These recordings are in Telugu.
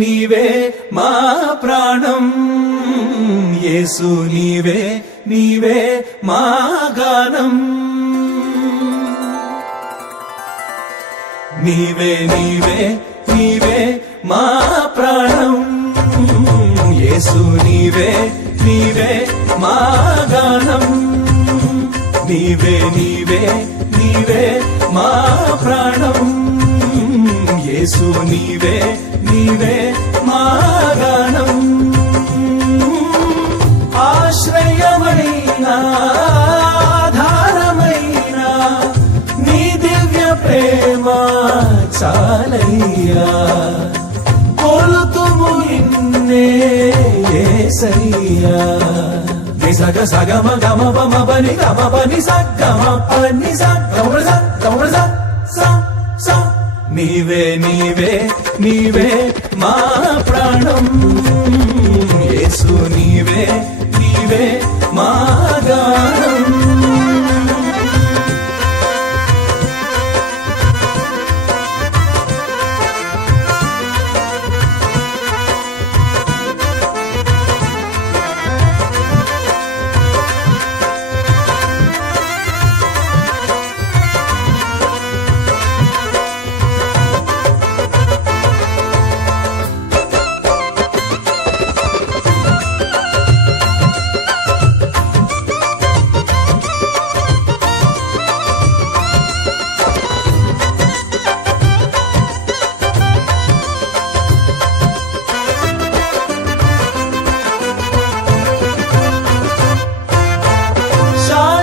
నీవే మా ప్రాణం యేసు నీవే నీవే మా గానం నీవే నీవే నీవే మా ప్రాణం యేసు నీవే నీవే మా గానం నీవే నీవే నీవే మా ప్రాణం యేసు నీవే నీవే మా గానం ఆశ్రయమైన ఆధారమైన నీ దివ్య ప్రేమ చాలయ్యా కొలుతుము నిన్నే యేసయ్యా సగ సగమ గమ బమ బని గమ బని సగమ పని సగమ స నీవే నీవే నీవే మా ప్రాణం యేసు నీవే నీవే మా గానం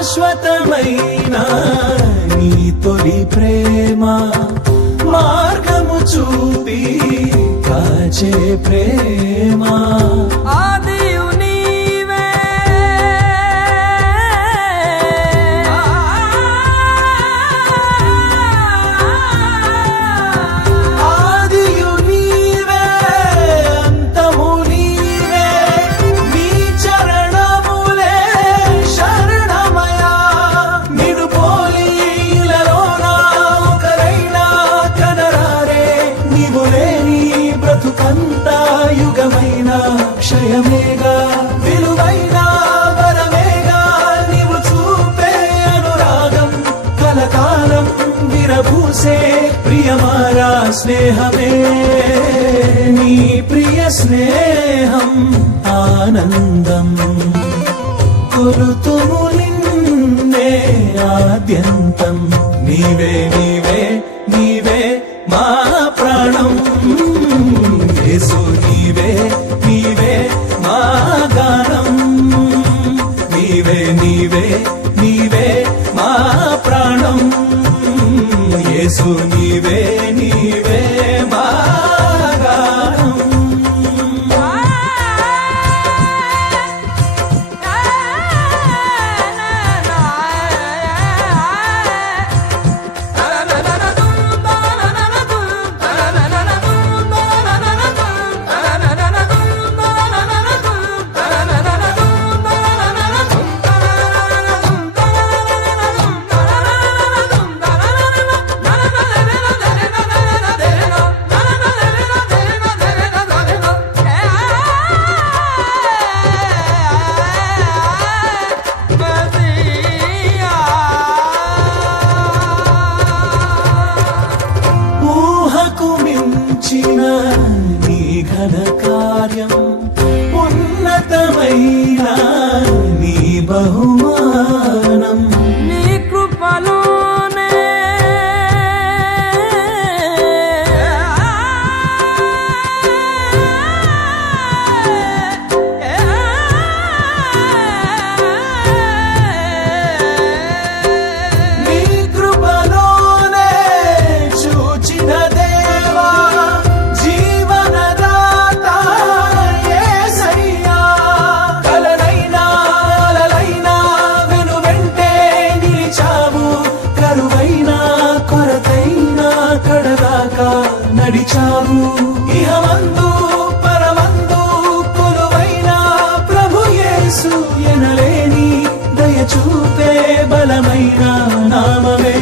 శాశ్వతమైన నీ తొలి ప్రేమ మార్గము చూపి కాచే ప్రేమ ఆదియు నీవే ఆదియు నీవే అంతము నీవే నీ చరణములే శరణమయా నిన్ను పోలి ఇలలోనా ఒకరైనా కనరారే నీవు లేని బ్రతుకంతా యుగమైన క్షయమేగా విలువైన వరమేగా నీవు చూపే అనురాగం కలకాలం విరబూసే ప్రియమారా స్నేహమే నీ ప్రియ స్నేహం ఆనందం కొలుతుము నిన్నే ఆద్యంతం నీవే నీవే నీవే మా ప్రాణం యేసు నీవే నీవే మా గానం నీవే నీవే నీవే మా ప్రాణం యేసు నీవే నీవే మా గానం నీ ఘన కార్యం ఉన్నతమైన నీ బహుమానం నీ కృపలోనే నీ కృపలోనే చూచిన దేవా జీవనదాత యేసయ్యా కలనైనా అలలైనా వెనువెంటే నిలిచావు కరువైనా కొరతైనా కడదాకా నడిచావు ఇహమందు పరమందు కొలువైన ప్రభు యేసు ఎనలేని దయ చూపే బలమైన నామమే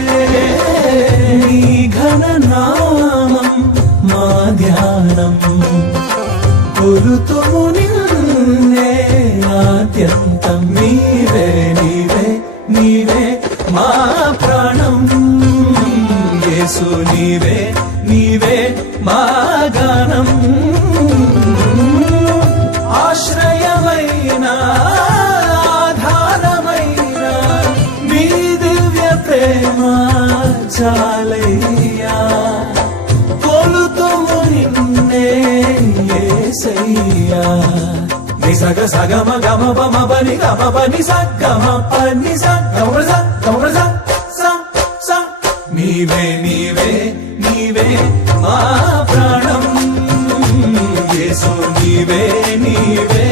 నీ ఘన నామం మా ధ్యానం కొలుతుము నిన్నే ఆద్యంతం నీవే నీవే నీవే మా ప్రాణం యేసు నీవే నీవే మా గానం ఆశ్రయమైన ఆధారమైన మీ దివ్య ప్రేమ చాలయ్యా కొలుతుము నిన్నే యేసయ్యా నిసగ సగమ గమ పమ పని గమ పని సగమ పని సగమ స నీవే నీవే నీవే మా ప్రాణం యేసు నీవే నీవే